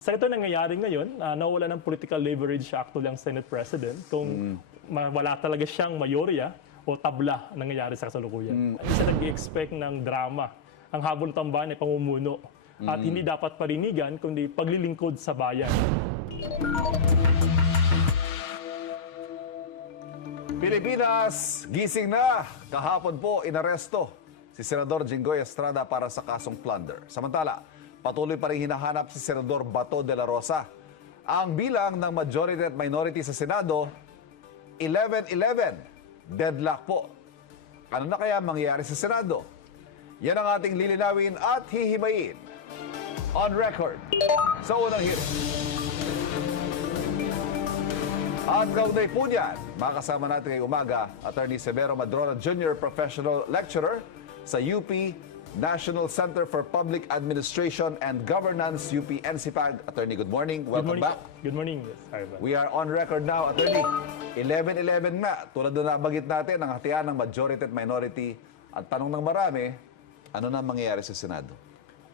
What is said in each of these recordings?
Sa ito nangyayari ngayon, nawala ng political leverage actually ang Senate President kung wala talaga siyang mayorya o tabla nangyayari sa kasalukuyan. Isa nag-expect ng drama. Ang habol ng tambayan ay pamumuno. At hindi dapat parinigan kundi paglilingkod sa bayan. Pilipinas, gising na! Kahapon po, inaresto si Senador Jinggoy Estrada para sa kasong plunder. Samantala, patuloy pa rin hinahanap si Senador Bato de la Rosa. Ang bilang ng majority at minority sa Senado, 11-11. Deadlock po. Ano na kaya mangyayari sa Senado? Yan ang ating lilinawin at hihimayin. On record, sa unang hearing. At kaugnay po niyan, makasama natin ngayong umaga, Attorney Severo Madrona Jr., Professional Lecturer sa UP National Center for Public Administration and Governance, UP NCPAG. Attorney, good morning. Welcome back. Good morning. Yes, Ivan. We are on record now, Attorney. 11-11 na. Tulad na nabagit natin, ang hatian ng majority at minority. At tanong ng marami, ano na mangyayari sa Senado?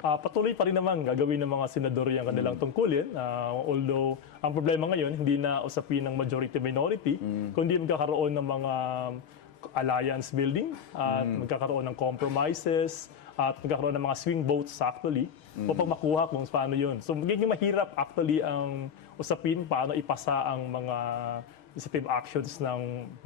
Patuloy pa rin naman gagawin ng mga senador yung kanilang tungkulin. Although, ang problema ngayon, hindi na usapin ng majority-minority, kundi magkakaroon ng mga alliance building, at magkakaroon ng compromises, at magkakaroon ng mga swing votes actually, upang makuha kung paano yun. So, magiging mahirap actually ang usapin paano ipasa ang mga legislative actions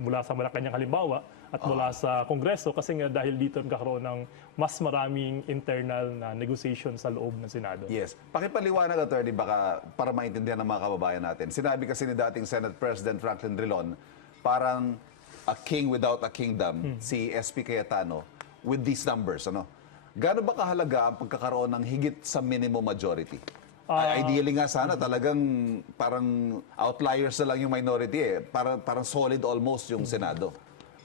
mula sa Malacanang halimbawa at mula sa Kongreso kasi nga dahil dito magkakaroon ng mas maraming internal na negotiation sa loob ng Senado. Yes. Pakipaliwanag, Attorney, baka para maintindihan ng mga kababayan natin. Sinabi kasi ni dating Senate President Franklin Drilon, parang a king without a kingdom, si SP Cayetano, with these numbers. Ano? Gaano ba kahalaga ang pagkakaroon ng higit sa minimum majority? Ideally nga sana talagang parang outliers na lang yung minority eh. Parang solid almost yung Senado.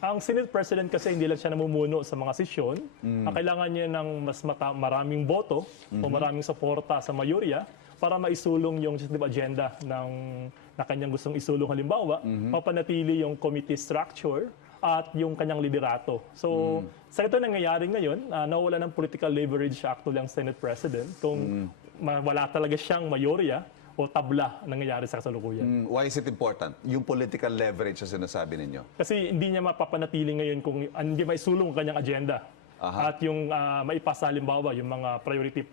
Ang Senate President kasi hindi lang siya namumuno sa mga sesyon. Ang kailangan niya ng mas maraming boto o maraming suporta sa mayorya para maisulong yung legislative agenda na kanyang gustong isulong. Halimbawa, mapanatili yung committee structure at yung kanyang liderato. So, sa ito nangyayari ngayon, nawala ng political leverage actually ang Senate President kung wala talaga siyang mayorya o tabla nangyayari sa kasalukuyan. Why is it important? Yung political leverage na sinasabi ninyo? Kasi hindi niya mapapanatili ngayon kung hindi maisulong ang kanyang agenda. At yung maipasa halimbawa, yung mga priority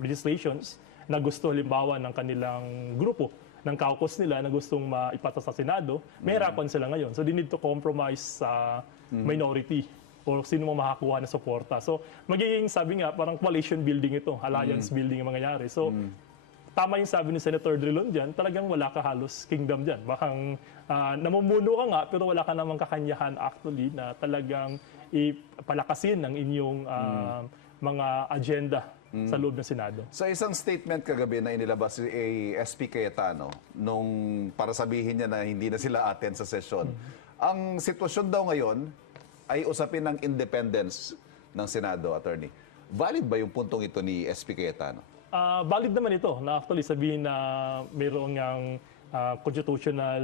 legislations na gusto halimbawa ng kanilang grupo, ng caucus nila na gustong maipasa sa Senado, may hirapan sila ngayon. So they need to compromise sa minority o sino mo makakuha na suporta. So magiging sabi nga, parang coalition building ito, alliance building ang mangyayari. So tama yung sabi ni Senator Drilon dyan, talagang wala ka halos kingdom dyan. Bakang namumuno ka nga, pero wala ka namang kakanyahan actually na talagang ipalakasin ang inyong mga agenda sa loob ng Senado. Sa isang statement kagabi na inilabas si SP Cayetano nung para sabihin niya na hindi na sila attend sa session, ang sitwasyon daw ngayon ay usapin ng independence ng Senado, Attorney. Valid ba yung puntong ito ni SP Cayetano? Valid naman ito na actually sabihin na mayroong ang constitutional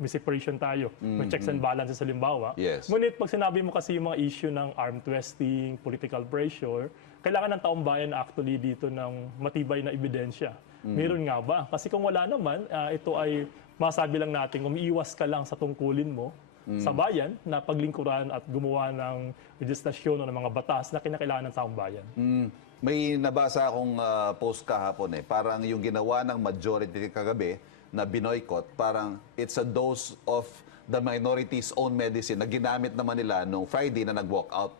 may separation tayo, may checks and balances halimbawa. Yes. Ngunit pag sinabi mo kasi yung mga issue ng arm twisting, political pressure, kailangan ng taong bayan actually dito ng matibay na ebidensya. Meron nga ba? Kasi kung wala naman, ito ay masabi lang natin, umiiwas ka lang sa tungkulin mo sa bayan na paglingkuran at gumawa ng legislasyon o ng mga batas na kinakailangan ng taong bayan. May nabasa akong post kahapon eh. Parang yung ginawa ng majority kagabi na binoycott, parang it's a dose of the minority's own medicine na ginamit naman nila nung Friday na nag-walk out.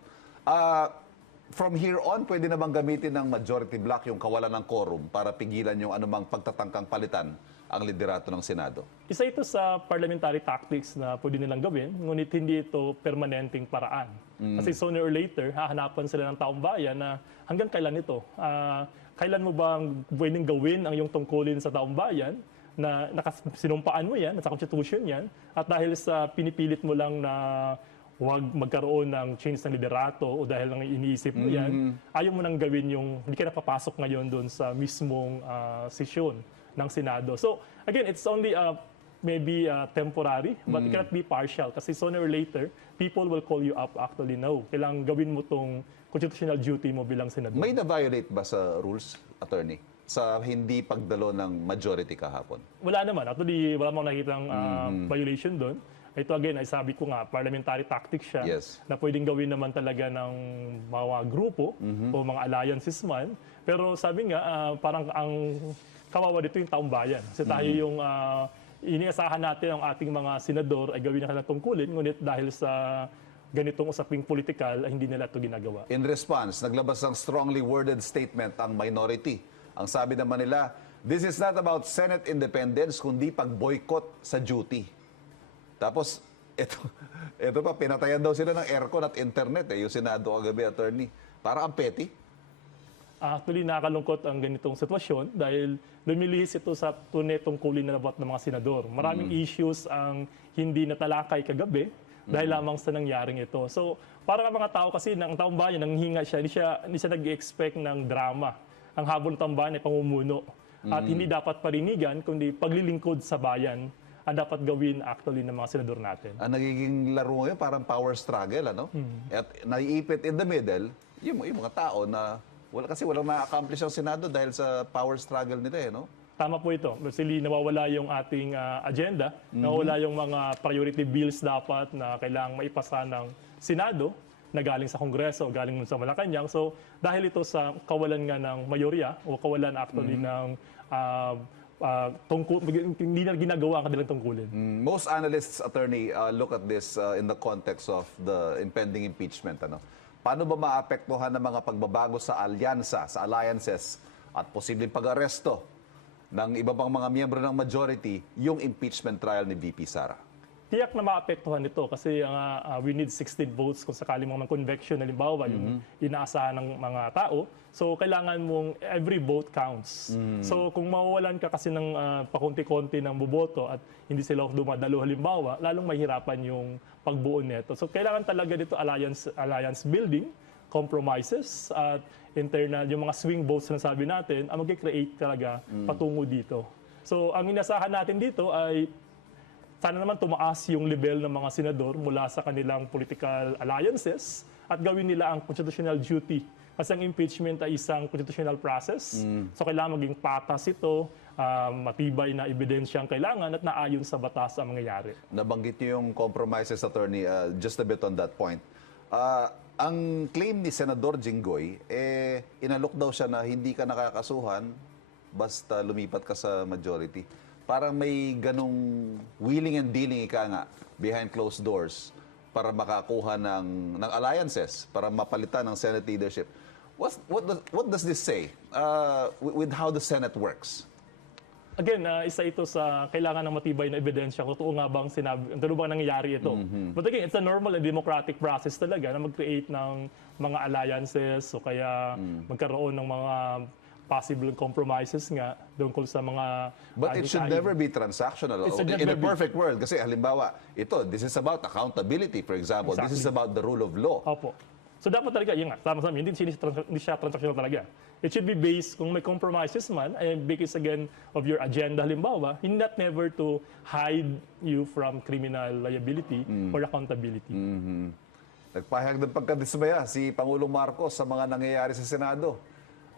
From here on, pwede na bang gamitin ng majority block yung kawalan ng quorum para pigilan yung anumang pagtatangkang palitan ang liderato ng Senado? Isa ito sa parliamentary tactics na pwede nilang gawin, ngunit hindi ito permanenteng paraan. Kasi sooner or later, hahanapan sila ng taong bayan na hanggang kailan ito? Kailan mo bang pwedeng gawin ang iyong tungkulin sa taong bayan na sinumpaan mo yan, sa constitution yan, at dahil sa pinipilit mo lang na huwag magkaroon ng change ng liderato o dahil lang iniisip mo yan, ayaw mo nang gawin yung, hindi ka napapasok ngayon doon sa mismong sesyon ng Senado. So, again, it's only maybe temporary, but it cannot be partial kasi sooner or later, people will call you up actually, no. Kailangan gawin mo tong constitutional duty mo bilang senador. May na-violate ba sa rules, Attorney? sa hindi pagdalo ng majority kahapon? Wala naman. Actually, wala mong nakitang violation doon. Ito again, ay sabi ko nga, parliamentary tactics siya Yes. na pwedeng gawin naman talaga ng mga grupo o mga alliances man. Pero sabi nga, parang ang kawawa dito yung taong bayan. Kasi tayo yung iniasahan natin ang ating mga senador ay gawin na kanilang tungkulin, ngunit dahil sa ganitong usaping politikal, ay hindi nila ito ginagawa. In response, naglabas ng strongly worded statement ang minority. Ang sabi naman nila, this is not about Senate independence, kundi pag-boycott sa duty. Tapos, ito pa, pinatayan daw sila ng aircon at internet, yung Senado kagabi, attorney. Para ang petty. Actually, nakakalungkot ang ganitong sitwasyon dahil lumilihis ito sa tunay tungkulin na labot ng mga senador. Maraming issues ang hindi natalakay kagabi dahil lamang sa nangyaring ito. So, para ang mga tao kasi, ang taong bayan, nanghinga siya, hindi siya nag-expect ng drama. Ang habol ng taong bayan ay pamumuno. At hindi dapat parinigan, kundi paglilingkod sa bayan ang dapat gawin actually ng mga senador natin. Ang nagiging laro ngayon, parang power struggle, ano? At naiipit in the middle, yung mga tao na walang na-accomplish ang Senado dahil sa power struggle nila, no? Tama po ito. Kasi nawawala yung ating agenda, nawawala yung mga priority bills dapat na kailangang maipasa ng Senado na galing sa Kongreso, galing sa Malacanang. So, dahil ito sa kawalan nga ng mayorya o kawalan actually ng hindi na ginagawa ang kanilang tungkulin. Most analysts, attorney, look at this in the context of the impending impeachment. Ano? Paano ba maapektuhan ng mga pagbabago sa alyansa, sa alliances at posibleng pag-aresto ng iba pang mga miyembro ng majority yung impeachment trial ni VP Sara? Tiyak na maapektuhan ito kasi we need 16 votes kung sakali mga conviction, halimbawa, yung inaasahan ng mga tao. So, kailangan mong every vote counts. So, kung mawawalan ka kasi ng pakunti-konti ng boboto at hindi sila dumadalo, halimbawa, lalong mahirapan yung pagbuo nito. So, kailangan talaga dito alliance building, compromises, at internal, yung mga swing votes na sabi natin, ang mag-create talaga patungo dito. So, ang inasahan natin dito ay sana naman tumaas yung level ng mga senador mula sa kanilang political alliances at gawin nila ang constitutional duty. Kasi ang impeachment ay isang constitutional process. So kailangan maging patas ito, matibay na ebidensya ang kailangan at naayon sa batas ang mangyayari. Nabanggit niyo yung compromises, attorney, just a bit on that point. Ang claim ni Senador Jinggoy, inalok daw siya na hindi ka nakakasuhan basta lumipat ka sa majority. Parang may ganong wheeling and dealing nga behind closed doors para makakuha ng alliances, para mapalitan ng Senate leadership. What does this say with how the Senate works? Again, isa ito sa kailangan ng matibay na ebidensya. Totoo nga bang sinabi, ano bang nangyayari ito? But again, it's a normal and democratic process talaga na mag-create ng mga alliances o kaya magkaroon ng mga possible compromises nga tungkol sa mga... But it should never be transactional. In a perfect world, kasi halimbawa, this is about accountability, for example. Exactly. This is about the rule of law. Opo. So dapat talaga, yun nga, tama-tama, hindi siya transactional talaga. It should be based, kung may compromises man, ay because again of your agenda, halimbawa, hindi not never to hide you from criminal liability or accountability. Nagpahayag ng pagkadismaya si Pangulong Marcos sa mga nangyayari sa Senado.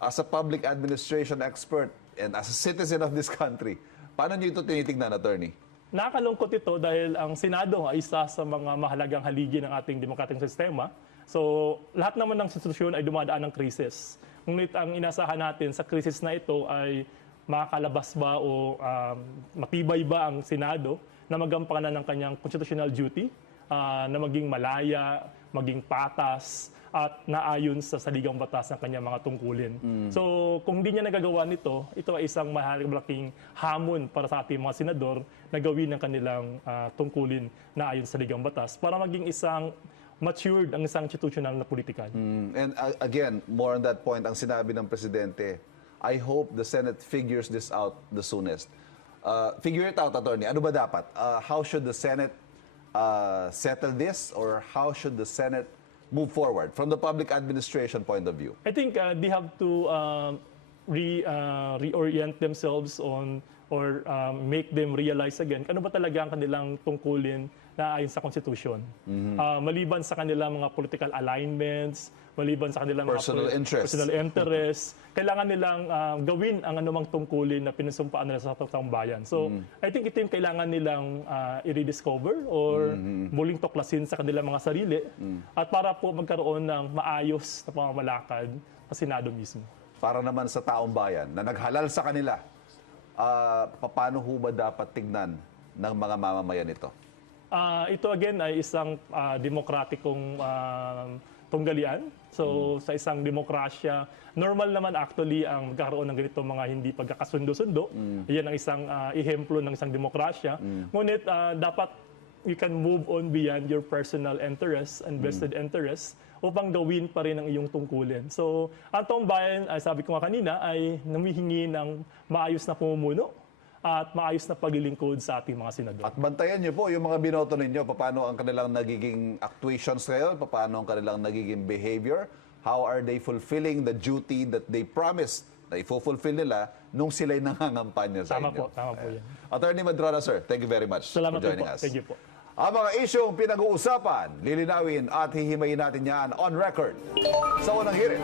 As a public administration expert and as a citizen of this country, paano niyo ito tinitingnan, attorney? Nakakalungkot ito dahil ang Senado ay isa sa mga mahalagang haligi ng ating demokratikong sistema. So, lahat naman ng institusyon ay dumadaan ng krisis. Ngunit ang inasahan natin sa krisis na ito ay makakalabas ba o matibay ba ang Senado na magampanan ng kanyang constitutional duty, na maging malaya, maging patas, at naayon sa saligang batas ng kanyang mga tungkulin. So, kung hindi niya nagagawa nito, ito ay isang malaking hamon para sa ating mga senador na gawin ng kanilang tungkulin na ayon sa saligang batas para maging isang matured ang isang institutional na politikan. And again, more on that point, ang sinabi ng Presidente, I hope the Senate figures this out the soonest. Figure it out, attorney. Ano ba dapat? How should the Senate settle this, or how should the Senate move forward from the public administration point of view? I think they have to reorient themselves on or make them realize again ano ba talaga ang kanilang tungkulin na ayon sa Constitution. Maliban sa kanilang mga political alignments, maliban sa kanilang Personal interest. personal interests, kailangan nilang gawin ang anumang tungkulin na pinusumpaan nila sa taong bayan. So, I think ito yung kailangan nilang i-rediscover or muling tuklasin sa kanilang mga sarili at para po magkaroon ng maayos na pamamalakad sa Senado mismo. Para naman sa taong bayan na naghalal sa kanila, paano ho ba dapat tignan ng mga mamamayan ito? Ito again ay isang demokratikong tunggalian. So sa isang demokrasya, normal naman actually ang magkakaroon ng ganito mga hindi pagkakasundo-sundo. Yan ang isang ehemplo ng isang demokrasya. Ngunit dapat you can move on beyond your personal interests and vested interests upang gawin pa rin ang iyong tungkulin. So, ang taong bayan, sabi ko nga kanina, ay namihingi ng maayos na pumumuno at maayos na paglilingkod sa ating mga senador. At bantayan niyo po yung mga binoto ninyo, paano ang kanilang nagiging actuations ngayon, paano ang kanilang nagiging behavior, how are they fulfilling the duty that they promised na i-fulfill nila nung sila'y nangangampanya sa inyo. Tama po yan. Attorney Madrana, sir, thank you very much Salamat for joining po. us. Thank you po. Ang mga isyong pinag-uusapan, lilinawin at hihimayin natin yan on record sa unang hearing.